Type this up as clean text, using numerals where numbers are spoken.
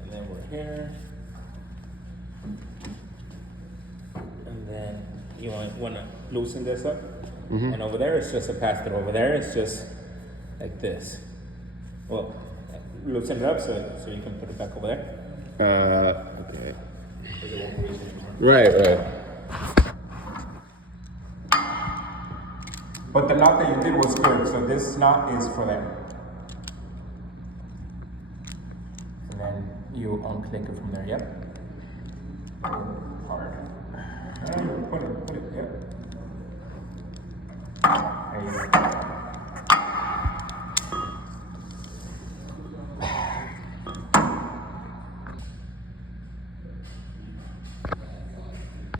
And then we're here. And then you want to loosen this up. And over there it's just a pass through. Over there it's just like this. Well, loosen it up so you can put it back over there. Okay. Right. But the knot that you did was good, so this knot is for there. And then you unclick it from there, yep.